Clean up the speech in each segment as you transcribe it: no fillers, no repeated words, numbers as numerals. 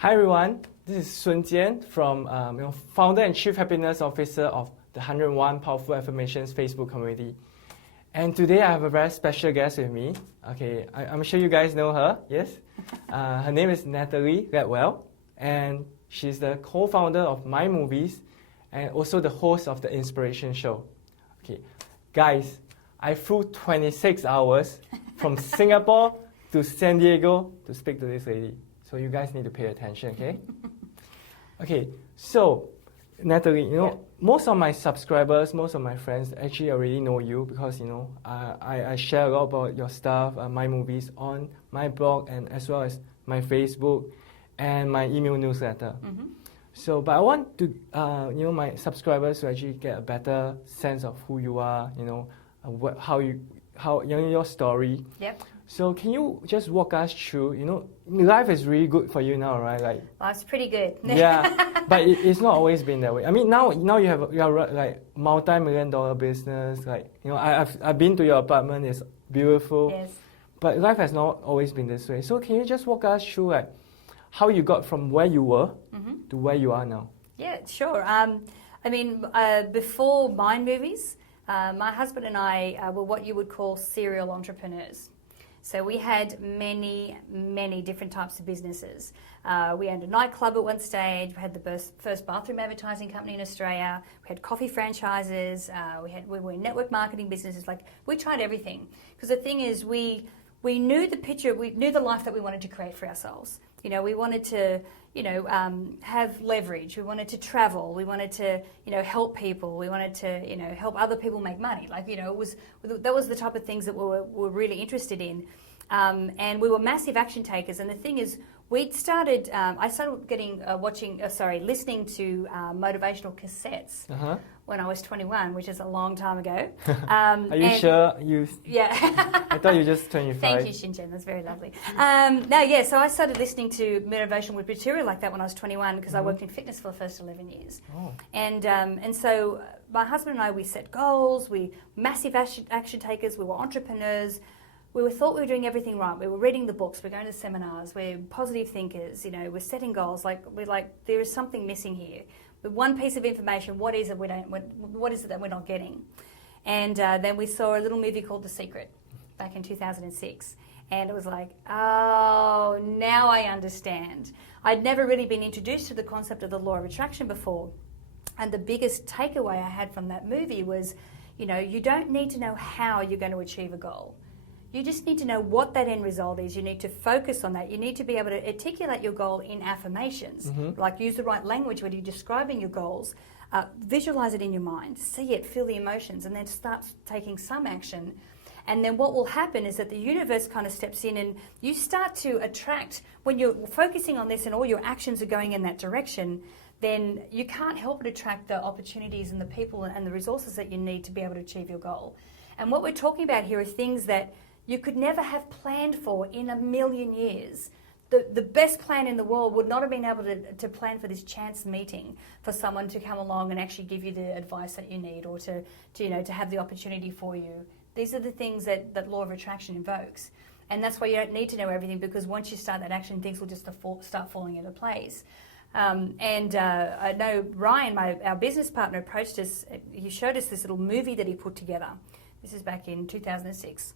Hi everyone, this is Shun-Jian from founder and chief happiness officer of the 101 Powerful Affirmations Facebook community. And today I have a very special guest with me. Okay, I'm sure you guys know her, yes? Her name is Natalie Ledwell, and she's the co-founder of My Movies and also the host of the Inspiration Show. Okay, guys, I flew 26 hours from Singapore to San Diego to speak to this lady. So you guys need to pay attention, okay? Okay, so Natalie, most of my subscribers, most of my friends actually already know you because, I share a lot about your stuff, My Movies on my blog and as well as my Facebook and my email newsletter. Mm-hmm. So, but I want to, my subscribers to actually get a better sense of who you are, your story. Yep. So can you just walk us through, life is really good for you now, right? Life's pretty good. Yeah, but it's not always been that way. I mean, now you have like multi-million-dollar business. Like, I've been to your apartment. It's beautiful. Yes. But life has not always been this way. So can you just walk us through like how you got from where you were to where you are now? Yeah, sure. Before My Movies, my husband and I were what you would call serial entrepreneurs. So we had many, many different types of businesses. We owned a nightclub at one stage. We had the first bathroom advertising company in Australia. We had coffee franchises. We were in network marketing businesses. Like, we tried everything. Because the thing is, we knew the picture. We knew the life that we wanted to create for ourselves. We wanted to, have leverage. We wanted to travel. We wanted to, help people. We wanted to, help other people make money. Like, that was the type of things that we were really interested in. And we were massive action takers. And the thing is, I started listening to motivational cassettes when I was 21, which is a long time ago. Are you sure? Yeah. I thought you just 25. Thank you, Shun-Jian. That's very lovely. So I started listening to motivational material like that when I was 21 because I worked in fitness for the first 11 years. Oh. And so my husband and I, we set goals. We massive action takers. We were entrepreneurs. We thought we were doing everything right. We were reading the books. We're going to seminars. We're positive thinkers. We're setting goals. There is something missing here. But one piece of information, what is it that we're not getting? And then we saw a little movie called The Secret back in 2006. And it was like, oh, now I understand. I'd never really been introduced to the concept of the law of attraction before. And the biggest takeaway I had from that movie was, you don't need to know how you're going to achieve a goal. You just need to know what that end result is. You need to focus on that. You need to be able to articulate your goal in affirmations, like use the right language when you're describing your goals, visualize it in your mind, see it, feel the emotions, and then start taking some action. And then what will happen is that the universe kind of steps in and you start to attract, when you're focusing on this and all your actions are going in that direction, then you can't help but attract the opportunities and the people and the resources that you need to be able to achieve your goal. And what we're talking about here are things that you could never have planned for in a million years. The best plan in the world would not have been able to plan for this chance meeting for someone to come along and actually give you the advice that you need or to have the opportunity for you. These are the things that law of attraction invokes. And that's why you don't need to know everything, because once you start that action, things will just start falling into place. I know Ryan, our business partner, approached us. He showed us this little movie that he put together. This is back in 2006.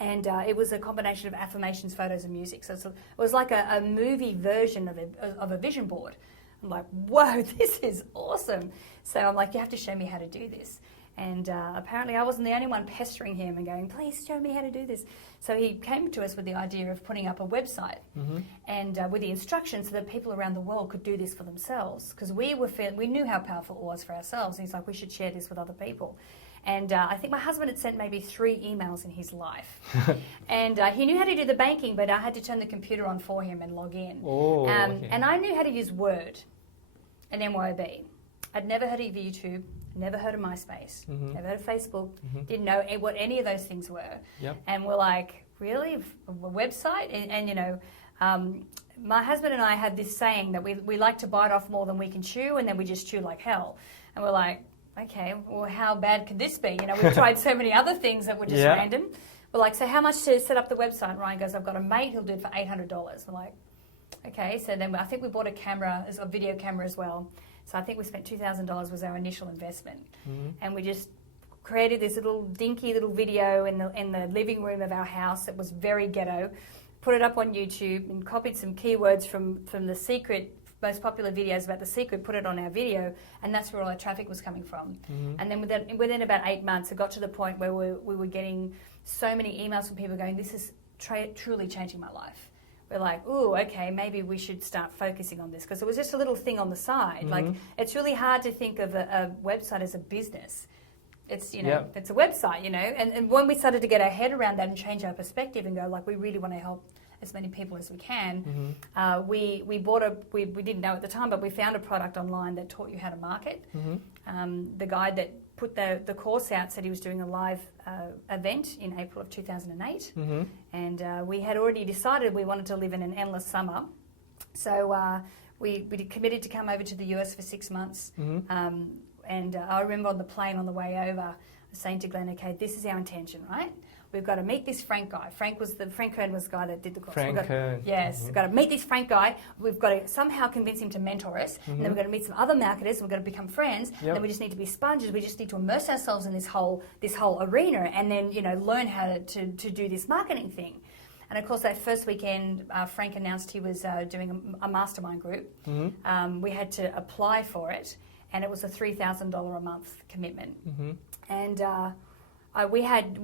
And it was a combination of affirmations, photos, and music. So it was like a movie version of a vision board. I'm like, whoa, this is awesome. So I'm like, you have to show me how to do this. And apparently I wasn't the only one pestering him and going, please show me how to do this. So he came to us with the idea of putting up a website and with the instructions so that people around the world could do this for themselves. Because we knew how powerful it was for ourselves. And he's like, we should share this with other people. And I think my husband had sent maybe 3 emails in his life. And he knew how to do the banking, but I had to turn the computer on for him and log in. Oh, okay. And I knew how to use Word and MYOB. I'd never heard of YouTube, never heard of MySpace, never heard of Facebook, didn't know what any of those things were. Yep. And we're like, really? A website? And my husband and I had this saying that we like to bite off more than we can chew, and then we just chew like hell. And we're like, okay, well, how bad could this be? We've tried so many other things that were just random. We're like, so how much to set up the website? And Ryan goes, I've got a mate who'll do it for $800. We're like, Okay, so then I think we bought a camera, a video camera as well. So I think we spent $2,000 was our initial investment. And we just created this little dinky little video in the living room of our house that was very ghetto, put it up on YouTube and copied some keywords from the secret, most popular videos about The Secret, put it on our video, and that's where all our traffic was coming from. And then within about 8 months, it got to the point where we were getting so many emails from people going, this is truly changing my life. We're like, ooh, okay, maybe we should start focusing on this, because it was just a little thing on the side. Like, it's really hard to think of a website as a business. It's, it's a website, and when we started to get our head around that and change our perspective and go, like, we really want to help as many people as we can, we didn't know at the time, but we found a product online that taught you how to market. The guy that put the course out said he was doing a live event in April of 2008, and we had already decided we wanted to live in an endless summer, so we committed to come over to the US for 6 months. And I remember on the plane on the way over saying to Glenn, okay, this is our intention, right? We've got to meet this Frank guy. Frank Kern was the guy that did the course. Frank Kern. Yes, we've got to meet this Frank guy. We've got to somehow convince him to mentor us. And then we've got to meet some other marketers. We've got to become friends. Then we just need to be sponges. We just need to immerse ourselves in this whole arena, and then learn how to do this marketing thing. And of course, that first weekend, Frank announced he was doing a mastermind group. We had to apply for it, and it was a $3,000 a month commitment. And we had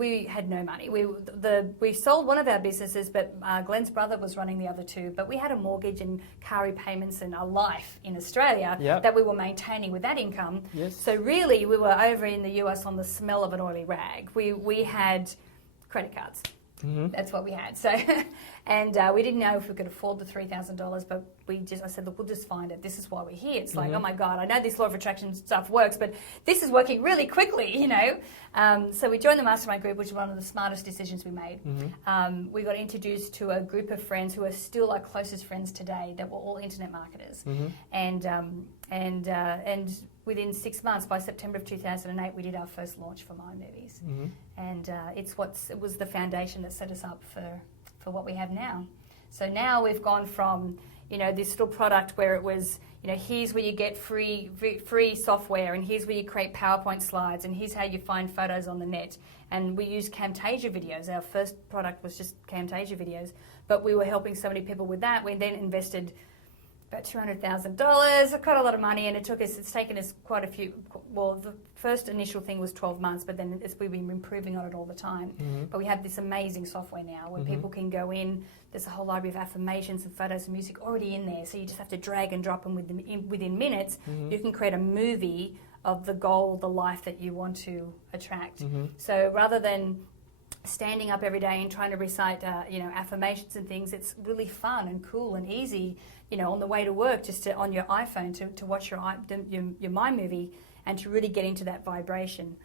no money. We sold one of our businesses, but Glenn's brother was running the other two. But we had a mortgage and car repayments and a life in Australia that we were maintaining with that income. So really, we were over in the US on the smell of an oily rag. We had credit cards. That's what we had. So, and we didn't know if we could afford the $3,000, but I said, look, we'll just find it. This is why we're here. It's like, oh my God, I know this law of attraction stuff works, but this is working really quickly, So we joined the mastermind group, which was one of the smartest decisions we made. We got introduced to a group of friends who are still our closest friends today that were all internet marketers. And within 6 months, by September of 2008, we did our first launch for My Movies. And it was the foundation that set us up for what we have now. So now we've gone from, this little product where it was, here's where you get free software, and here's where you create PowerPoint slides, and here's how you find photos on the net. And we used Camtasia videos. Our first product was just Camtasia videos, but we were helping so many people with that. We then invested about $200,000, quite a lot of money, and it's taken us quite a few. Well, the first initial thing was 12 months, but then we've been improving on it all the time. But we have this amazing software now where people can go in. There's a whole library of affirmations and photos and music already in there, so you just have to drag and drop them within minutes. You can create a movie of the goal, the life that you want to attract. So rather than standing up every day and trying to recite, affirmations and things, it's really fun and cool and easy. On the way to work, just on your iPhone to watch your My Movie and to really get into that vibration,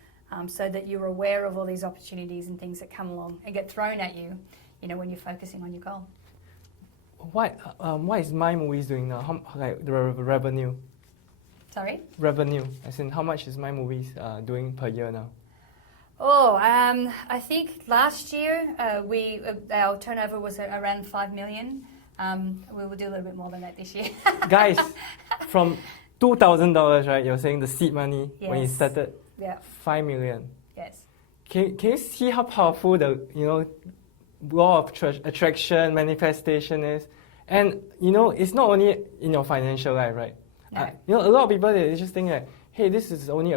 so that you're aware of all these opportunities and things that come along and get thrown at you, when you're focusing on your goal. What is My Movies doing now? The revenue? Sorry? Revenue, as in how much is My Movies doing per year now? I think last year our turnover was around $5 million. We will do a little bit more than that this year. Guys, from $2,000, right? You're saying the seed money when you started, $5 million. Yes. Can you see how powerful the law of attraction, manifestation is? And it's not only in your financial life, right? No. A lot of people they just think that, hey, this is only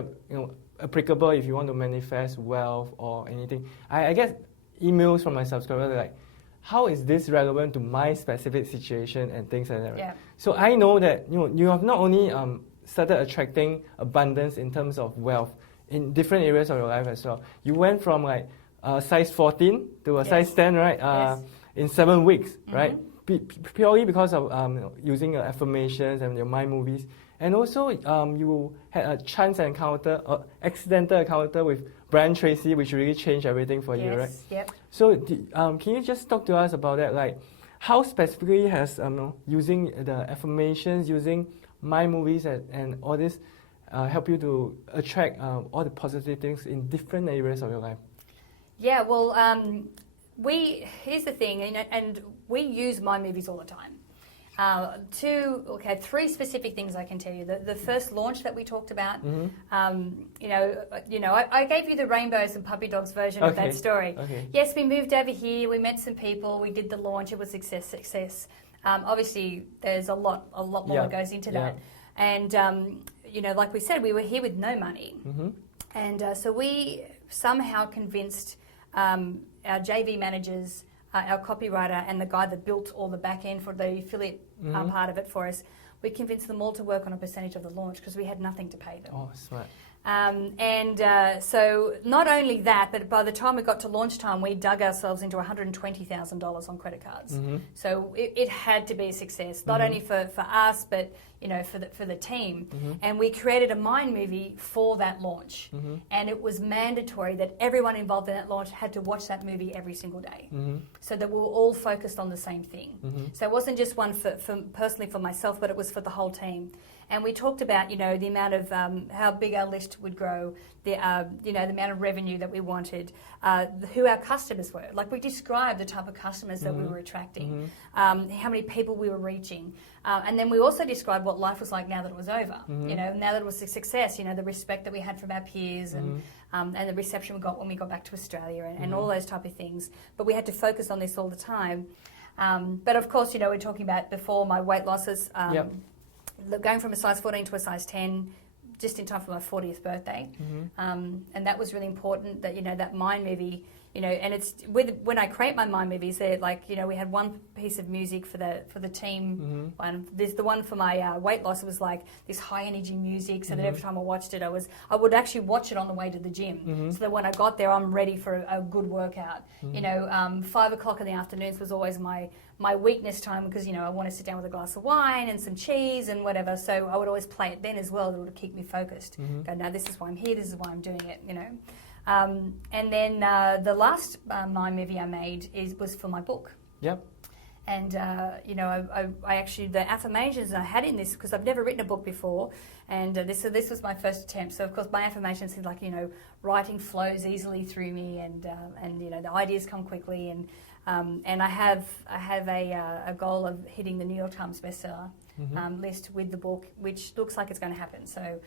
applicable if you want to manifest wealth or anything. I get emails from my subscribers like, how is this relevant to my specific situation and things like that, right? Yeah. So I know that you have not only started attracting abundance in terms of wealth in different areas of your life as well. You went from like size 14 to a size 10, right? In 7 weeks, right? Purely because of using your affirmations and your My Movies. And also, you had a chance encounter, accidental encounter with Brian Tracy, which really changed everything for you, right? Yep. So, can you just talk to us about that? Like, how specifically has using the affirmations, using My Movies and all this, help you to attract all the positive things in different areas of your life? Yeah, well, here's the thing, and we use My Movies all the time. Three specific things I can tell you. The first launch that we talked about, I gave you the rainbows and puppy dogs version of that story. Okay. Yes, we moved over here, we met some people, we did the launch, it was success. Obviously, there's a lot more that goes into that. And, like we said, we were here with no money. And so we somehow convinced our JV managers, our copywriter, and the guy that built all the back end for the affiliate part of it for us, we convinced them all to work on a percentage of the launch because we had nothing to pay them. Oh, smart. So not only that, but by the time we got to launch time, we dug ourselves into $120,000 on credit cards. So it had to be a success, not only for us, but for the team. And we created a mind movie for that launch, and it was mandatory that everyone involved in that launch had to watch that movie every single day, so that we were all focused on the same thing. So it wasn't just one for personally for myself, but it was for the whole team. And we talked about, the amount of how big our list would grow, the amount of revenue that we wanted, who our customers were. Like we described the type of customers that we were attracting, how many people we were reaching. And then we also described what life was like now that it was over. Now that it was a success, the respect that we had from our peers and the reception we got when we got back to Australia and all those type of things. But we had to focus on this all the time. But of course, we're talking about before my weight losses. Going from a size 14 to a size 10, just in time for my 40th birthday. And that was really important that, that mind movie, and it's when I create my mind movies, they're like, we had one piece of music for the team. There's the one for my weight loss. It was like this high energy music, so that every time I watched it, I would actually watch it on the way to the gym, so that when I got there, I'm ready for a good workout. 5 o'clock in the afternoons was always my weakness time because, I want to sit down with a glass of wine and some cheese and whatever. So I would always play it then as well. It would keep me focused. Go, no, this is why I'm here. This is why I'm doing it, And then the last mind movie I made was for my book. And, I actually, the affirmations I had in this, because I've never written a book before, and this was my first attempt. So, of course, my affirmations seem like, writing flows easily through me and the ideas come quickly. And I have a goal of hitting the New York Times bestseller list with the book, which looks like it's going to happen. So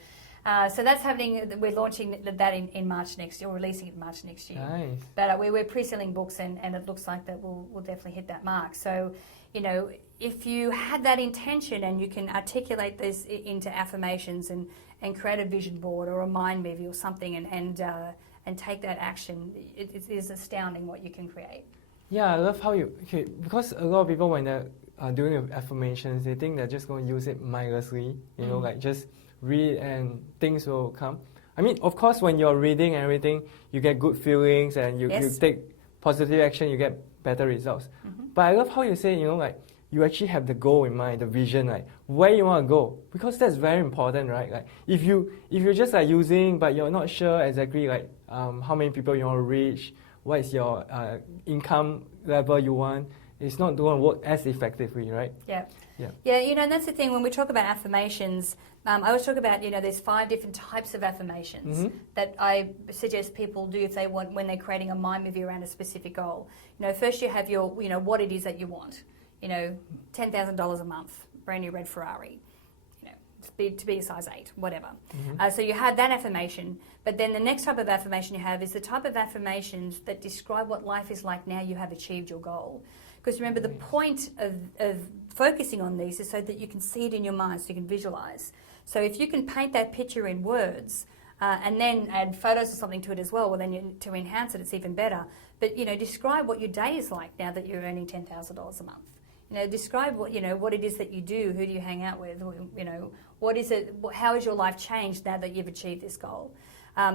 that's happening. We're launching that in March next year, or releasing it in March next year. Nice. But we're pre-selling books, and it looks like that we'll definitely hit that mark. So, if you had that intention and you can articulate this into affirmations and create a vision board or a mind movie or something and take that action, it is astounding what you can create. Yeah, I love how because a lot of people when they're doing affirmations, they think they're just going to use it mindlessly, like just read and things will come. I mean, of course, when you're reading and everything, you get good feelings and you take positive action, you get better results. But I love how you say, like you actually have the goal in mind, the vision, like where you want to go, because that's very important, right? Like if you're just like using, but you're not sure exactly like how many people you want to reach, what is your income level you want, it's not going to work as effectively, right? Yeah, and that's the thing when we talk about affirmations. I always talk about, there's 5 different types of affirmations that I suggest people do if they want, when they're creating a mind movie around a specific goal. First you have your, what it is that you want. $10,000 a month, brand new red Ferrari. To be a size 8, whatever. So you have that affirmation, but then the next type of affirmation you have is the type of affirmations that describe what life is like now you have achieved your goal. Because remember, the point of focusing on these is so that you can see it in your mind, so you can visualize. So if you can paint that picture in words and then add photos or something to it as well, then to enhance it, it's even better. But, describe what your day is like now that you're earning $10,000 a month. Describe what it is that you do. Who do you hang out with? What is it? How has your life changed now that you've achieved this goal?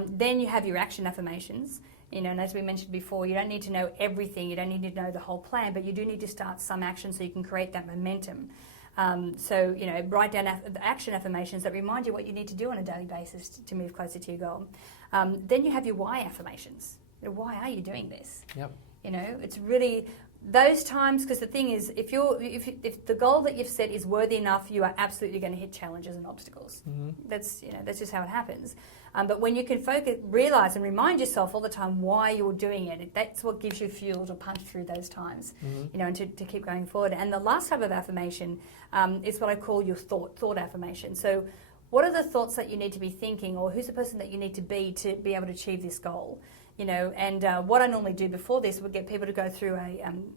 Then you have your action affirmations. And as we mentioned before, you don't need to know everything. You don't need to know the whole plan, but you do need to start some action so you can create that momentum. Write down action affirmations that remind you what you need to do on a daily basis to move closer to your goal. Then you have your why affirmations. Why are you doing this? Yep. It's really those times, because the thing is, if the goal that you've set is worthy enough, you are absolutely going to hit challenges and obstacles. That's just how it happens. But when you can realize and remind yourself all the time why you're doing it, that's what gives you fuel to punch through those times, and to keep going forward. And the last type of affirmation is what I call your thought affirmation. So what are the thoughts that you need to be thinking, or who's the person that you need to be able to achieve this goal? And what I normally do before this would get people to go through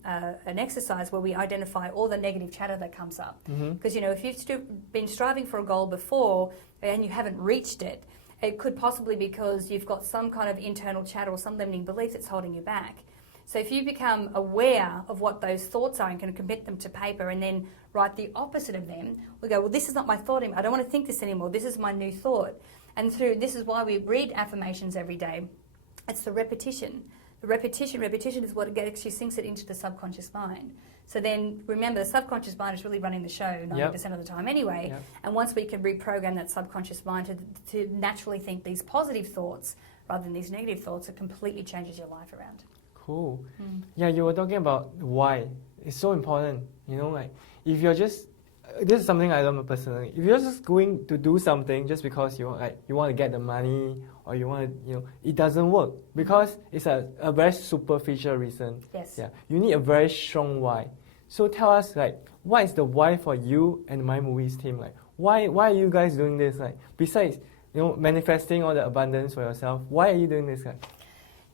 an exercise where we identify all the negative chatter that comes up. Because, if you've been striving for a goal before and you haven't reached it, it could possibly be because you've got some kind of internal chatter or some limiting belief that's holding you back. So if you become aware of what those thoughts are and can commit them to paper and then write the opposite of them, we go, well, this is not my thought anymore. I don't want to think this anymore. This is my new thought. And this is why we read affirmations every day. It's the repetition. The repetition is what actually sinks it into the subconscious mind. So then, remember, the subconscious mind is really running the show 90% of the time anyway. Yep. And once we can reprogram that subconscious mind to naturally think these positive thoughts rather than these negative thoughts, it completely changes your life around. Cool. Yeah, you were talking about why. It's so important. If you're just, this is something I learned personally. If you're just going to do something just because you want to get the money, or you want to, it doesn't work because it's a very superficial reason. Yes. Yeah. You need a very strong why. So tell us, what is the why for you and My Movies team? Why are you guys doing this? Besides, manifesting all the abundance for yourself, why are you doing this?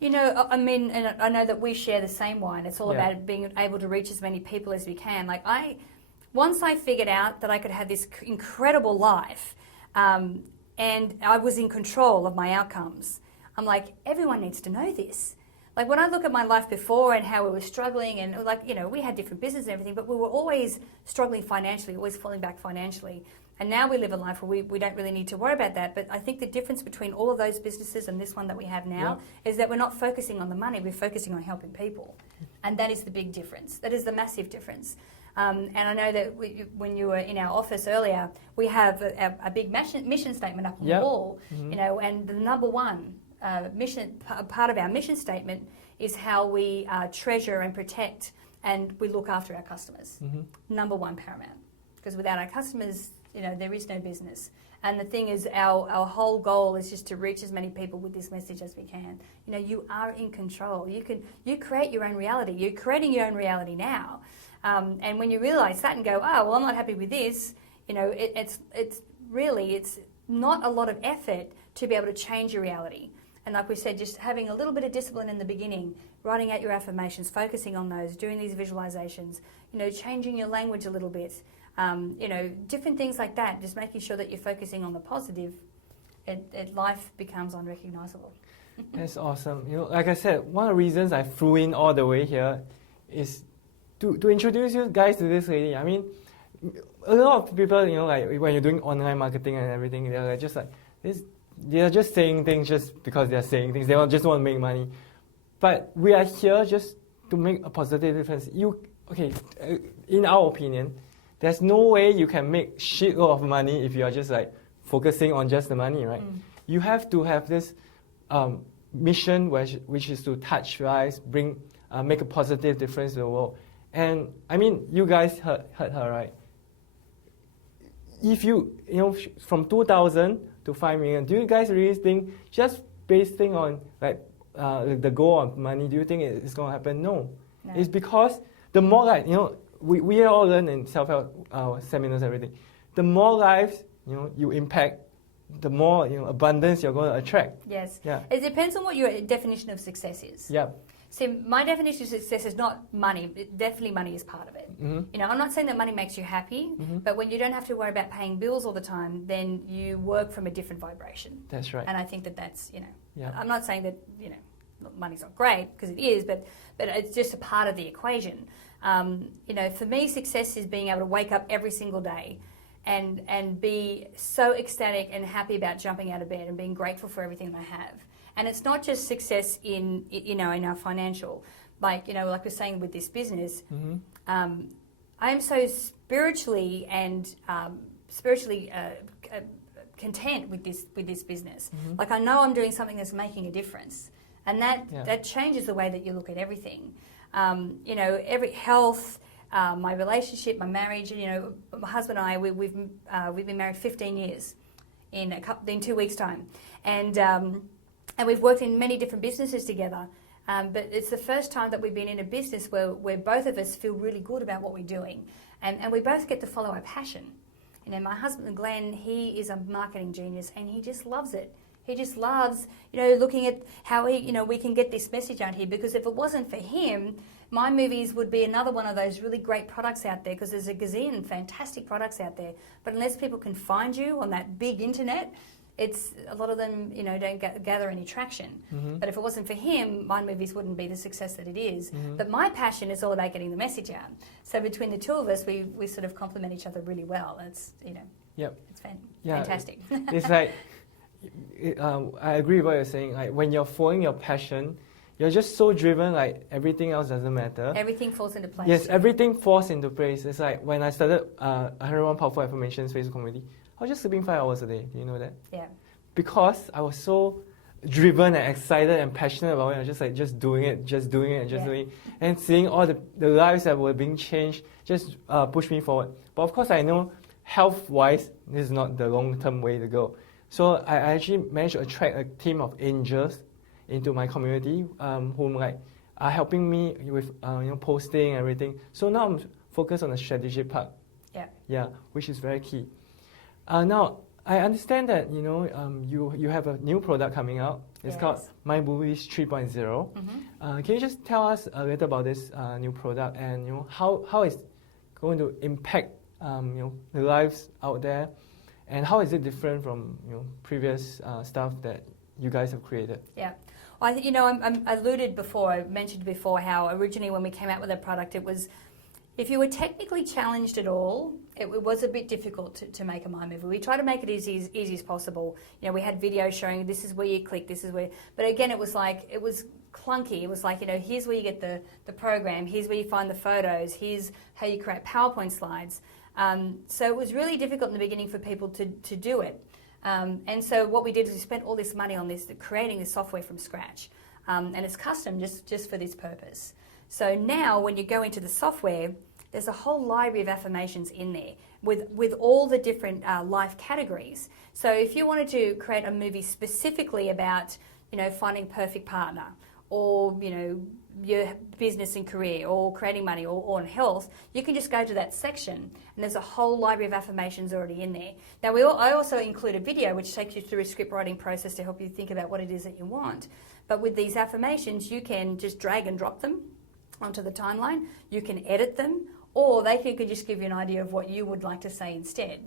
And I know that we share the same why, and it's all about being able to reach as many people as we can. Once I figured out that I could have this incredible life, and I was in control of my outcomes, I'm like, everyone needs to know this. When I look at my life before and how we were struggling, and we had different business and everything, but we were always struggling financially, always falling back financially. And now we live a life where we don't really need to worry about that. But I think the difference between all of those businesses and this one that we have now is that we're not focusing on the money, we're focusing on helping people. And that is the big difference. That is the massive difference. And I know that when you were in our office earlier, we have a big mission statement up on the wall, and the number one part of our mission statement is how we treasure and protect and we look after our customers. Number one, paramount. Because without our customers, there is no business. And the thing is, our whole goal is just to reach as many people with this message as we can. You are in control. You create your own reality. You're creating your own reality now. And when you realise that and go, oh, well, I'm not happy with this, it's not a lot of effort to be able to change your reality. And like we said, just having a little bit of discipline in the beginning, writing out your affirmations, focusing on those, doing these visualizations, changing your language a little bit, different things like that, just making sure that you're focusing on the positive, life becomes unrecognizable. That's awesome. Like I said, one of the reasons I flew in all the way here is to introduce you guys to this lady. I mean, a lot of people, when you're doing online marketing and everything, they're just like this. They're just saying things just because they're saying things. They just want to make money. But we are here just to make a positive difference. In our opinion, there's no way you can make shitload of money if you are just focusing on just the money, right? You have to have this mission which is to touch lives, make a positive difference to the world. And I mean, you guys heard her, right? If from 2,000 to 5 million, do you guys really think just basing on the goal of money, do you think it's going to happen? No. It's because the more we all learn in self-help seminars, everything. The more lives you impact, the more abundance you're going to attract. Yes. Yeah. It depends on what your definition of success is. Yeah. See, my definition of success is not money. Definitely money is part of it. I'm not saying that money makes you happy, but when you don't have to worry about paying bills all the time, then you work from a different vibration. That's right. And I think that's, I'm not saying that, money's not great, because it is, but it's just a part of the equation. For me, success is being able to wake up every single day and be so ecstatic and happy about jumping out of bed and being grateful for everything I have. And it's not just success in our financial, like we're saying with this business. I am so spiritually content with this business. I know I'm doing something that's making a difference, and that changes the way that you look at everything. you know, every health, my relationship, my marriage. You know, my husband and I, we've been married 15 years in 2 weeks' time, and we've worked in many different businesses together. But it's the first time that we've been in a business where both of us feel really good about what we're doing, and we both get to follow our passion. You know, my husband Glenn, he is a marketing genius, and he just loves it. He just loves, you know, looking at how we can get this message out here. Because if it wasn't for him, my movies would be another one of those really great products out there. Because there's a gazillion fantastic products out there, but unless people can find you on that big internet, it's a lot of them, you know, don't gather any traction. But if it wasn't for him, my movies wouldn't be the success that it is. But my passion is all about getting the message out. So between the two of us, we sort of complement each other really well. It's, you know, it's fantastic. It's like, I agree with what you're saying. Like when you're following your passion, you're just so driven. Like everything else doesn't matter. Everything falls into place. Yes, everything falls into place. It's like when I started 101 Powerful Affirmations Facebook community, I was just sleeping 5 hours a day. Do you know that? Yeah. Because I was so driven and excited and passionate about it. I was just like doing it, doing it. And seeing all the lives that were being changed just pushed me forward. But of course I know health-wise, this is not the long-term way to go. So I actually managed to attract a team of angels into my community whom like are helping me with posting and everything. So now I'm focused on the strategy part. Yeah, which is very key. Now I understand that you have a new product coming out. It's called My Movies 3.0. Can you just tell us a little about this new product and how it's going to impact the lives out there, and how is it different from previous stuff that you guys have created? Yeah. Well, I mentioned before how originally when we came out with that product, it was, if you were technically challenged at all, it was a bit difficult to make a My Movie. We tried to make it easy as possible. We had videos showing this is where you click, this is where, but again, it was clunky. It was like, here's where you get the program, here's where you find the photos, here's how you create PowerPoint slides. So it was really difficult in the beginning for people to do it. And so what we did is we spent all this money on this, creating this software from scratch. And it's custom just for this purpose. So now when you go into the software, there's a whole library of affirmations in there with all the different life categories. So if you wanted to create a movie specifically about, finding a perfect partner, or, your business and career, or creating money, or on health, you can just go to that section, and there's a whole library of affirmations already in there. Now, I also include a video which takes you through a script writing process to help you think about what it is that you want. But with these affirmations, you can just drag and drop them onto the timeline. You can edit them, or they could just give you an idea of what you would like to say instead,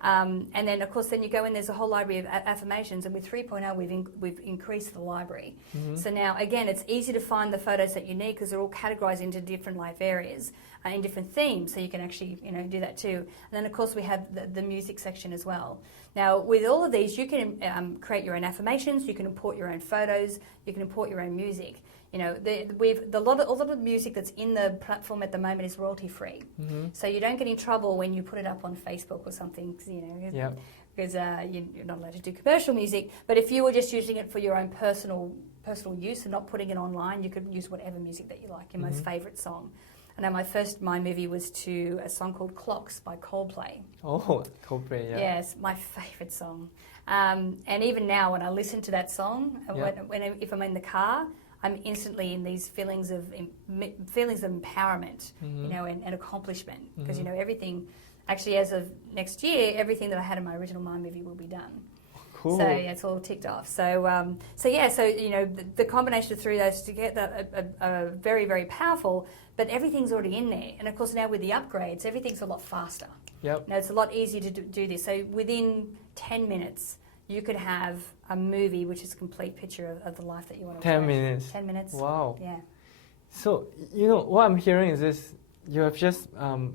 And then, of course, then you go in, there's a whole library of affirmations, and with 3.0, we've increased the library. So now, again, it's easy to find the photos that you need because they're all categorized into different life areas, in different themes, so you can actually, do that too. And then, of course, we have the music section as well. Now, with all of these, you can create your own affirmations, you can import your own photos, you can import your own music. A lot of the music that's in the platform at the moment is royalty free, so you don't get in trouble when you put it up on Facebook or something, because you're not allowed to do commercial music. But if you were just using it for your own personal use and not putting it online, you could use whatever music that you like, your most favourite song. I know my first My Movie was to a song called Clocks by Coldplay. Oh, Coldplay, yeah. Yes, my favourite song. And even now when I listen to that song, if I'm in the car, I'm instantly in these feelings of empowerment, and accomplishment. Because, everything, actually as of next year, everything that I had in my original My Movie will be done. Cool. So, it's all ticked off. So, the combination of three of those together are very, very powerful, but everything's already in there. And, of course, now with the upgrades, everything's a lot faster. Yep. It's a lot easier to do this. So within 10 minutes, you could have a movie which is a complete picture of the life that you want to 10 minutes. 10 minutes. Wow. Yeah. So, what I'm hearing is this, you have just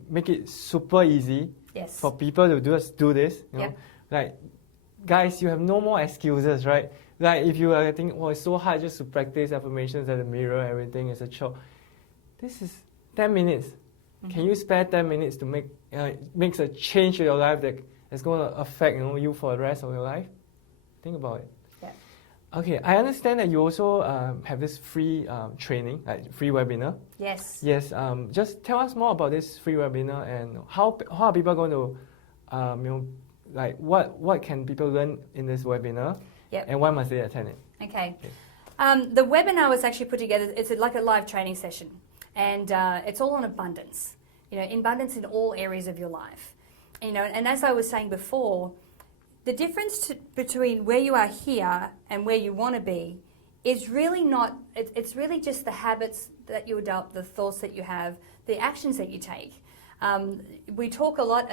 make it super easy for people to do this. Like, guys, you have no more excuses, right? Like, if you are thinking, it's so hard just to practice affirmations at the mirror, everything is a chore. This is 10 minutes. Can you spare 10 minutes to makes a change in your life that's going to affect you for the rest of your life? Think about it. Okay, I understand that you also have this free training, like free webinar. Yes. Yes. Just tell us more about this free webinar and how are people going to, like what can people learn in this webinar? Yep. And why must they attend it? Okay. The webinar was actually put together. It's like a live training session, and it's all on abundance. Abundance in all areas of your life. And as I was saying before, the difference between where you are here and where you want to be is really not. It's really just the habits that you adopt, the thoughts that you have, the actions that you take. We talk a lot.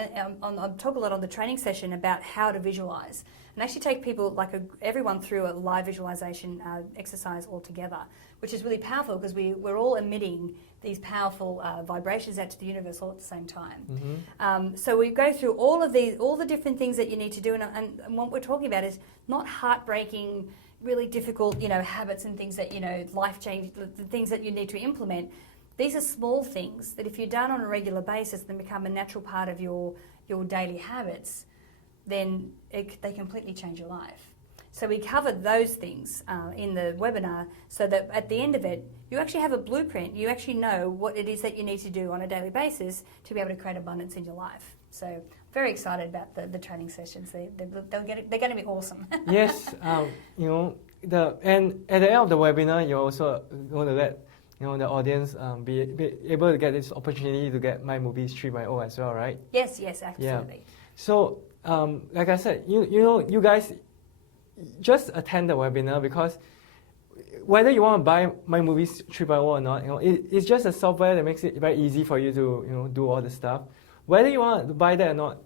Talk a lot on the training session about how to visualize, and actually take people everyone through a live visualization exercise altogether, which is really powerful because we're all emitting these powerful vibrations out to the universe all at the same time. Mm-hmm. So we go through all the different things that you need to do, and what we're talking about is not heartbreaking, really difficult, habits and things that life change, the things that you need to implement. These are small things that if you're done on a regular basis, then become a natural part of your daily habits. Then they completely change your life. So we covered those things in the webinar so that at the end of it, you actually have a blueprint. You actually know what it is that you need to do on a daily basis to be able to create abundance in your life. So very excited about the training sessions. They're going to be awesome. Yes, and at the end of the webinar, you're also going to let the audience be able to get this opportunity to get My Movies 3.0 as well, right? Yes, absolutely. Yeah. So, like I said, you guys just attend the webinar because whether you want to buy My Movies 3.0 or not, it's just a software that makes it very easy for you to do all the stuff. Whether you want to buy that or not,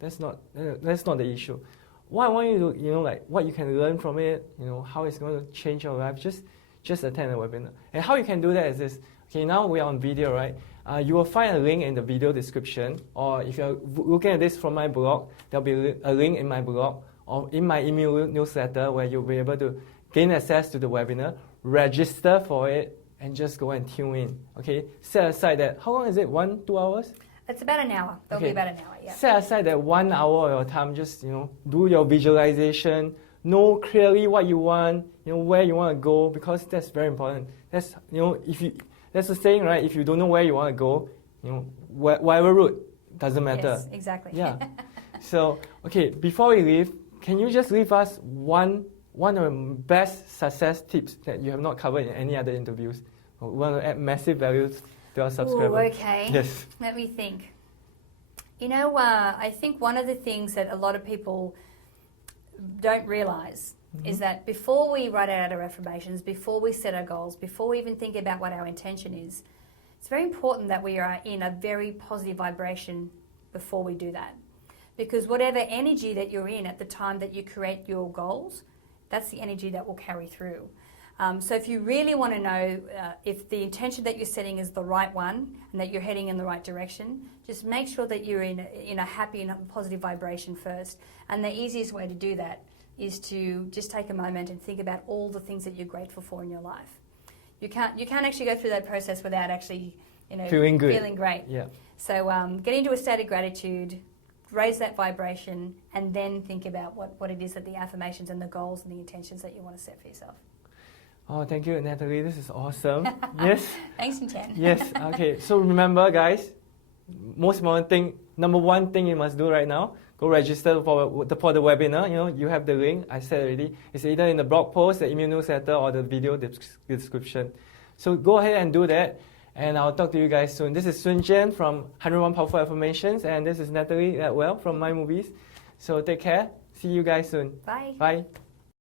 that's not the issue. What I want you to, like what you can learn from it, how it's going to change your life, just attend the webinar. And how you can do that is this. Okay, now we are on video, right? You will find a link in the video description, or if you're looking at this from my blog, there'll be a link in my blog or in my email newsletter where you'll be able to gain access to the webinar, register for it, and just go and tune in. Okay, set aside that. How long is it? 1-2 hours? It's about an hour. It'll be about an hour. Yeah. Set aside that 1 hour of your time. Just do your visualization. Know clearly what you want. Where you want to go, because that's very important. That's that's the saying, right? If you don't know where you want to go, whatever route doesn't matter. Yes, exactly. Yeah. So okay, before we leave, can you just leave us one of the best success tips that you have not covered in any other interviews? We want to add massive value to our subscribers. Ooh, okay. Yes. Let me think. I think one of the things that a lot of people don't realize is that before we write out our affirmations, before we set our goals, before we even think about what our intention is, it's very important that we are in a very positive vibration before we do that. Because whatever energy that you're in at the time that you create your goals, that's the energy that will carry through. So if you really want to know if the intention that you're setting is the right one and that you're heading in the right direction, just make sure that you're in a happy and positive vibration first. And the easiest way to do that is to just take a moment and think about all the things that you're grateful for in your life. You can't actually go through that process without actually feeling good. Feeling great. Yeah. So get into a state of gratitude, raise that vibration, and then think about what it is that the affirmations and the goals and the intentions that you want to set for yourself. Oh, thank you, Natalie. This is awesome. Yes. Thanks, Shun-Jian. Yes. Okay. So remember, guys, most important thing, number one thing you must do right now, go register for the webinar. You have the link. I said already. It's either in the blog post, the email newsletter, or the video description. So go ahead and do that. And I'll talk to you guys soon. This is Shun-Jian from 101 Powerful Affirmations, and this is Natalie Ledwell from My Movies. So take care. See you guys soon. Bye. Bye.